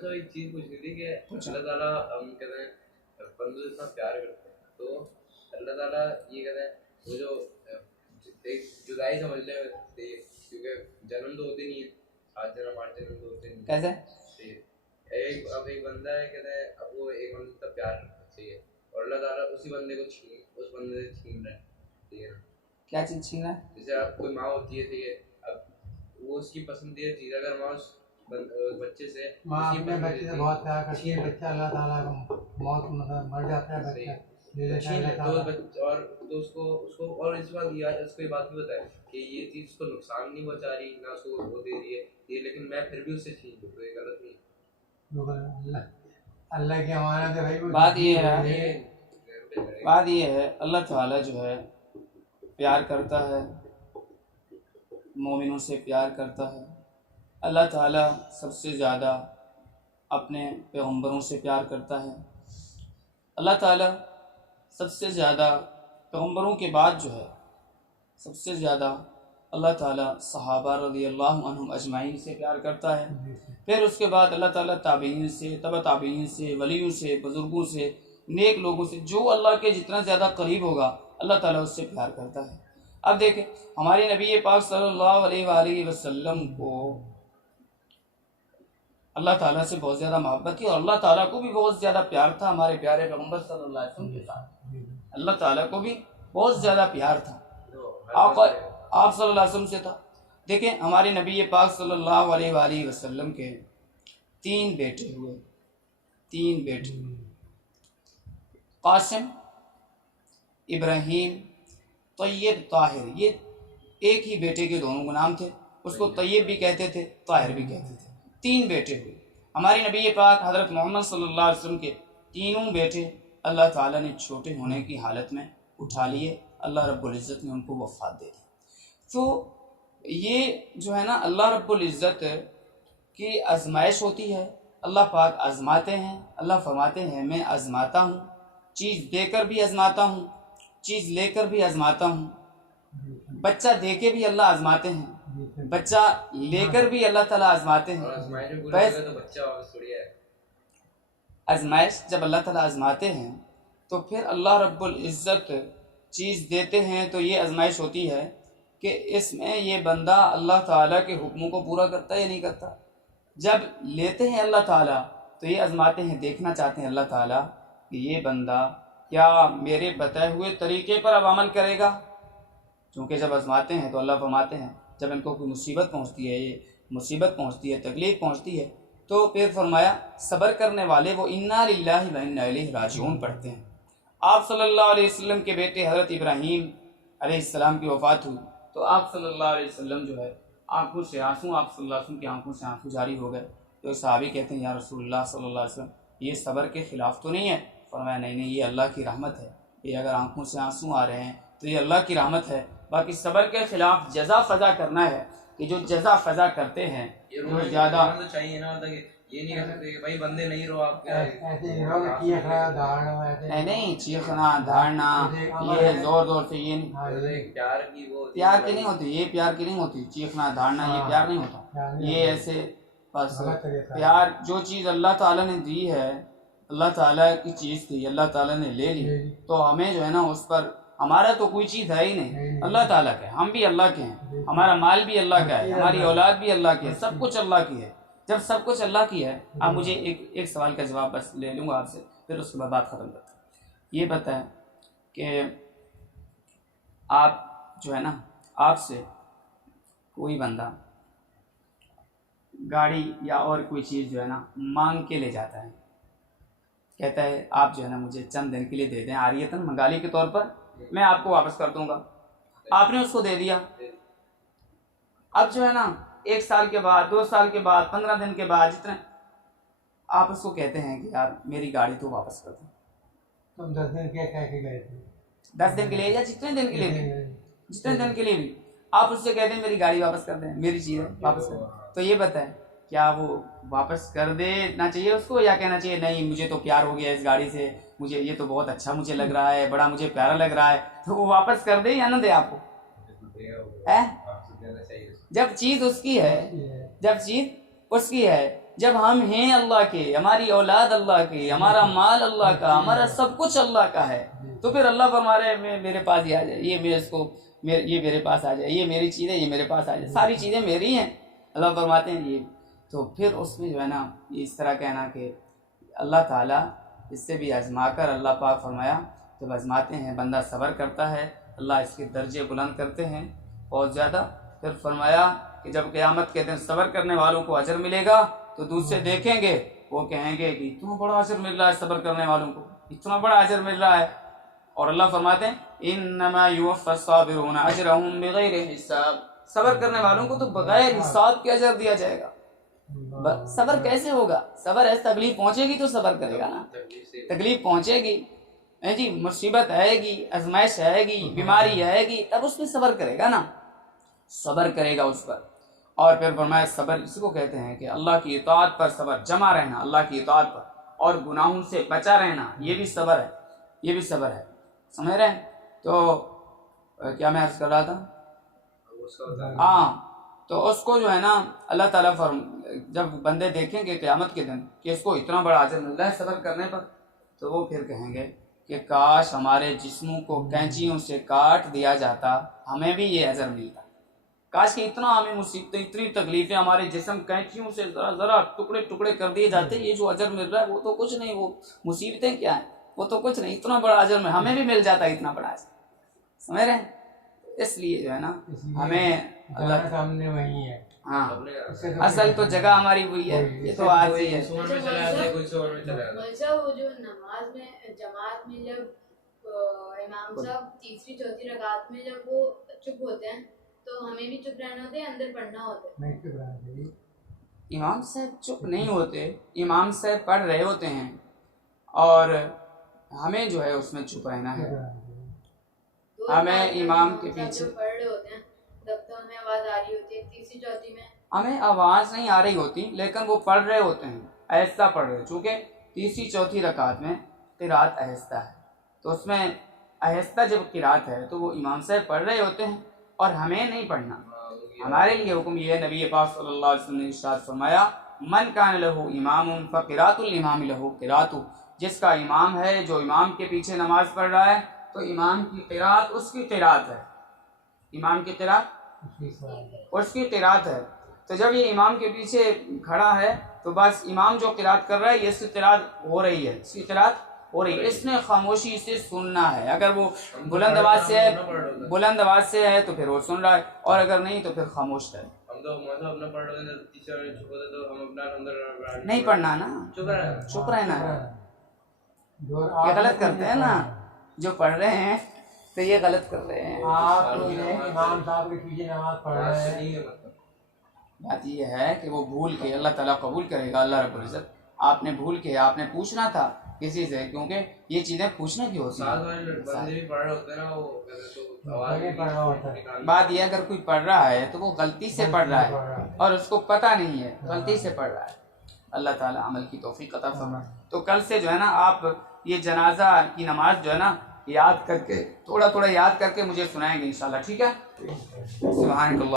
तो एक चीज पूछनी थी कि अल्लाह ताला हम कहते हैं बंदों से इतना प्यार करते हैं, तो अल्लाह ताला ये कहते हैं वो जो एक जुदाई समझ ले, क्योंकि जन्म तो होते नहीं है, 7 जन्म 8 जन्म तो होते नहीं। कैसे? अब एक बंदा है कहते हैं, अब वो एक बंदे से प्यार करना चाहिए और अल्लाह ताला उस बंदे से छीन रहा है, ठीक है ना? क्या चीज छीन रहा है? जैसे आप कोई माँ होती है, ठीक है, अब वो उसकी पसंदीदा चीज, अगर माँ उस बच्चे से अपने बच्चे से बहुत प्यार करती है, बच्चा अल्लाह ताला को मौत मतलब मर जाता है बच्चा, और तो उसको और इस बात उसको ये बात भी बताए कि ये चीज उसको नुकसान नहीं पहुंचा रही, ना उसको वो दे रही है ये, लेकिन मैं फिर भी उससे छीन लूँ, तो ये गलत नहीं? अल्लाह की अमानत है भाई। बात ये है अल्लाह ताला जो है प्यार करता है, मोमिनों से प्यार करता है। अल्लाह ताला सबसे ज़्यादा अपने पैगम्बरों से प्यार करता है। अल्लाह ताला सबसे ज़्यादा पैगम्बरों के बाद जो है सबसे ज़्यादा अल्लाह ताला सहाबा रज़ियल्लाहु अन्हुम अजमाइन से प्यार करता है। फिर उसके बाद अल्लाह ताला ताबीन से, तबा ताबीन से, वलियों से, बुज़ुर्गों से, नेक लोगों से, जो अल्लाह के जितना ज़्यादा करीब होगा अल्लाह ताला उससे प्यार करता है। अब देखें हमारे नबी पाक सल्लल्लाहु अलैहि वसल्लम को अल्लाह ताला से बहुत ज़्यादा मोहब्बत थी और अल्लाह ताला को भी बहुत ज़्यादा प्यार था हमारे प्यारे पैगम्बर सल्लल्लाहु अलैहि वसल्लम के साथ। अल्लाह ताला को भी बहुत ज़्यादा प्यार था आप सल्लल्लाहु अलैहि वसल्लम से था। देखें हमारे नबी पाक सल्लल्लाहु अलैहि वसल्लम के 3 बेटे हुए, 3 बेटे, कासिम, इब्राहीम, तय्यब, ताहिर। ये एक ही बेटे के दोनों को नाम थे, उसको तय्यब भी कहते थे, ताहिर भी कहते थे। 3 बेटे हुए हमारे नबी पाक हज़रत मोहम्मद सल्लल्लाहु अलैहि वसल्लम के। तीनों बेटे अल्लाह ताला ने छोटे होने की हालत में उठा लिए, अल्लाह रब्बुल इज़्ज़त ने उनको वफ़ात दे दी। तो ये जो है ना अल्लाह रब्बुल इज़्ज़त की आजमाइश होती है, अल्लाह पाक आजमाते हैं। अल्लाह फरमाते हैं मैं आजमाता हूँ, चीज़ देकर भी आजमाता हूँ, चीज़ लेकर भी आजमाता हूँ। बच्चा दे के भी अल्लाह आजमाते हैं, बच्चा लेकर भी अल्लाह ताला आजमाते हैं। आजमाइश जब अल्लाह ताला आजमाते हैं तो फिर अल्लाह रब्बुल इज़्ज़त चीज़ देते हैं, तो ये आजमाइश होती है कि इसमें ये बंदा अल्लाह ताला के हुक्मों को पूरा करता है या नहीं करता। जब लेते हैं अल्लाह ताला तो ये आजमाते हैं, देखना चाहते हैं अल्लाह ताला कि ये बंदा क्या मेरे बताए हुए तरीके पर अब अमल करेगा। क्योंकि जब आजमाते हैं तो अल्लाह फरमाते हैं जब इनको कोई मुसीबत पहुंचती है, ये मुसीबत पहुंचती है, तकलीफ़ पहुंचती है, तो फिर फरमाया सब्र करने वाले वो इन्ना लिल्लाहि व इन्ना इलैहि राजिऊन पढ़ते हैं। आप सल्लल्लाहु अलैहि वसल्लम के बेटे हज़रत इब्राहीम अलैहिस्सलाम की वफ़ात हुई तो आप सल्लल्लाहु अलैहि वसल्लम जो है आंखों से आंसू, आप सल्लल्लाहु अलैहि वसल्लम की आंखों से आंसू जारी हो गए। तो सहाबी कहते हैं या रसूलुल्लाह सल्लल्लाहु अलैहि वसल्लम ये सब्र के ख़िलाफ़ तो नहीं है? फरमाया नहीं, ये अल्लाह की रहमत है। ये अगर आंखों से आंसू आ रहे हैं तो ये अल्लाह की रहमत है। बाकी सब्र के ख़िलाफ़ जज़ा फ़ज़ा करना है कि जो जज़ा फ़ज़ा करते हैं जो ज़्यादा तो चाहिए ना, ये नहीं कह सकते कि भाई बंदे नहीं रो आप नहीं चीखना धाड़ना ये ज़ोर से ये प्यार की नहीं होती, ये प्यार की नहीं होती। चीखना धाड़ना ये प्यार नहीं होता, ये ऐसे बस प्यार। जो चीज़ अल्लाह ताला ने दी है, अल्लाह ताला की चीज़ थी, अल्लाह ताला ने ले ली, तो हमें जो है ना उस पर, हमारा तो कोई चीज़ है ही नहीं, अल्लाह ताला का है, हम भी अल्लाह के हैं, हमारा माल भी अल्लाह का है, हमारी औलाद भी अल्लाह की है, सब कुछ अल्लाह की है। जब सब कुछ अल्लाह की है, आप मुझे एक सवाल का जवाब बस ले लूँगा आपसे, फिर उसके बाद बात ख़त्म करते हैं। ये बताएं कि आप जो है ना, आपसे कोई बंदा गाड़ी या और कोई चीज़ जो है ना मांग के ले जाता है, कहता है आप जो है ना मुझे चंद दिन के लिए दे दें, आरियतन मंगाली के तौर पर मैं आपको वापस कर दूंगा। आपने उसको दे दिया। अब जो है ना 1 साल के बाद, 2 साल के बाद, 15 दिन के बाद, जितने आप उसको कहते हैं कि यार मेरी गाड़ी तो वापस कर दो। तुम 10 दिन क्या कह के गए थे? 10 दिन के लिए या जितने दिन के लिए भी, जितने दिन के लिए भी आप उससे कहते हैं मेरी गाड़ी वापस कर दें, मेरी चीज़ वापस कर दें, तो ये बताएं क्या वो वापस कर देना चाहिए उसको या कहना चाहिए नहीं मुझे तो प्यार हो गया इस गाड़ी से, मुझे ये तो बहुत अच्छा मुझे लग रहा है, बड़ा मुझे प्यारा लग रहा है, तो वो वापस कर दे या ना दे आपको? है जब चीज़ उसकी है, जब चीज़ उसकी है جب ہم ہیں اللہ کے، ہماری اولاد اللہ کی، ہمارا مال اللہ کا، ہمارا سب کچھ اللہ کا ہے، تو پھر اللہ فرما رہے ہیں میرے پاس ہی آ جائے، یہ میرے پاس آ جائے، یہ میری چیزیں یہ میرے پاس آ جائے، ساری چیزیں میری ہیں، اللہ فرماتے ہیں یہ. تو پھر اس میں جو ہے نا اس طرح کہنا کہ اللہ تعالیٰ اس سے بھی آزما کر، اللہ پاک فرمایا جب آزماتے ہیں بندہ صبر کرتا ہے اللہ اس کے درجے بلند کرتے ہیں بہت زیادہ. پھر فرمایا کہ جب قیامت کے دن صبر کرنے والوں کو اجر ملے گا تو دوسرے دیکھیں گے، وہ کہیں گے کہ اتنا بڑا اجر مل رہا ہے صبر کرنے والوں کو، اتنا بڑا اجر مل رہا ہے. اور اللہ فرماتے ہیں انما یوفی الصابرون اجرهم بغیر حساب، صبر کرنے والوں کو تو بغیر حساب کے اجر دیا جائے گا. صبر کیسے ہوگا؟ صبر ایسے تکلیف پہنچے گی تو صبر کرے گا نا، تکلیف پہنچے گی جی، مصیبت آئے گی، آزمائش آئے گی، بیماری آئے گی، تب اس پہ صبر کرے گا نا، صبر کرے گا اس پر. اور پھر فرمایا صبر اس کو کہتے ہیں کہ اللہ کی اطاعت پر صبر، جمع رہنا اللہ کی اطاعت پر، اور گناہوں سے بچا رہنا، یہ بھی صبر ہے، یہ بھی صبر ہے. سمجھ رہے ہیں؟ تو کیا میں عرض کر رہا تھا؟ ہاں، تو اس کو جو ہے نا اللہ تعالیٰ جب بندے دیکھیں گے قیامت کے دن کہ اس کو اتنا بڑا اجر مل رہا ہے صبر کرنے پر، تو وہ پھر کہیں گے کہ کاش ہمارے جسموں کو کینچیوں سے کاٹ دیا جاتا، ہمیں بھی یہ اجر ملتا. کاش کہ اتنا ہمیں مصیبتیں، اتنی تکلیفیں، ہمارے جسم کینچیوں سے ذرا ذرا ٹکڑے ٹکڑے کر دیے جاتے، یہ جو اجر مل رہا ہے وہ تو کچھ نہیں، وہ مصیبتیں کیا ہیں، وہ تو کچھ نہیں، اتنا بڑا اجر میں ہمیں بھی مل جاتا ہے اتنا بڑا اجر. سمجھ رہے ہیں؟ اس لیے جو ہے نا ہمیں اللہ سامنے وہی ہے. ہاں اصل تو جگہ ہماری وہی ہے، یہ تو آج ہی ہے. سور میں چلا جاتا ہے، کوئی سور میں چلا جاتا ہے. وہ جو نماز میں جماعت میں جب امام صاحب تیسری چوتھی رکعت میں جب وہ چپ ہوتے ہیں تو ہمیں بھی چپ رہنا ہوتا ہے، اندر پڑھنا ہوتا ہے؟ نہیں چپ رہنا چاہیے. امام صاحب چپ نہیں ہوتے، امام صاحب پڑھ رہے ہوتے ہیں اور ہمیں جو ہے اس میں چپ رہنا ہے. ہمیں امام کے پیچھے پڑھ رہے ہوتے ہیں تب تو ہمیں آواز آ رہی ہوتی ہے، تیسری چوتھی میں ہمیں آواز نہیں آ رہی ہوتی، لیکن وہ پڑھ رہے ہوتے ہیں، آہستہ پڑھ رہے، چونکہ تیسری چوتھی رکعت میں قرات آہستہ ہے، تو اس میں آہستہ جب قرات ہے تو وہ امام صاحب پڑھ رہے ہوتے ہیں اور ہمیں نہیں پڑھنا. ہمارے لیے حکم یہ ہے، نبی پاک صلی اللہ علیہ وسلم نے ارشاد فرمایا من کان لہ امام فقراۃ الامام لہ قراۃ، جس کا امام ہے، جو امام کے پیچھے نماز پڑھ رہا ہے تو امام کی قرات اس کی قرات ہے، امام کی قرات اس کی قرات ہے. تو جب یہ امام کے پیچھے کھڑا ہے تو بس امام جو قرات کر رہا ہے یہ اس کی قرات ہو رہی ہے، اس کی قرات ہو رہی ہے، اس نے خاموشی سے سننا ہے. اگر وہ بلند آواز سے ہے تو پھر وہ سن رہا ہے، اور اگر نہیں تو پھر خاموش ہے. ہم تو مطلب اپنا پڑھ رہے ہیں، ٹیچر نے چھپا دے تو ہم اپنا اندر نہیں پڑھنا نا، چپ رہنا ہے. یہ غلط کرتے ہیں نا جو پڑھ رہے ہیں، تو یہ غلط کر رہے ہیں. آپ امام صاحب کے پیچھے نماز پڑھ رہے ہیں. بات یہ ہے کہ وہ بھول کے، اللہ تعالیٰ قبول کرے گا اللہ رب العزت. آپ نے بھول کے، آپ نے پوچھنا تھا کسی سے، کیونکہ یہ چیزیں پوچھنے کی ہوتی ہیں. بات یہ اگر کوئی پڑھ رہا ہے تو وہ غلطی سے پڑھ رہا ہے اور اس کو پتہ نہیں ہے، غلطی سے پڑھ رہا ہے. اللہ تعالیٰ عمل کی توفیق عطا فرمائے. تو کل سے جو ہے نا آپ یہ جنازہ کی نماز جو ہے نا یاد کر کے، تھوڑا تھوڑا یاد کر کے مجھے سنائیں گے انشاءاللہ، ٹھیک ہے؟ سبحان اللہ.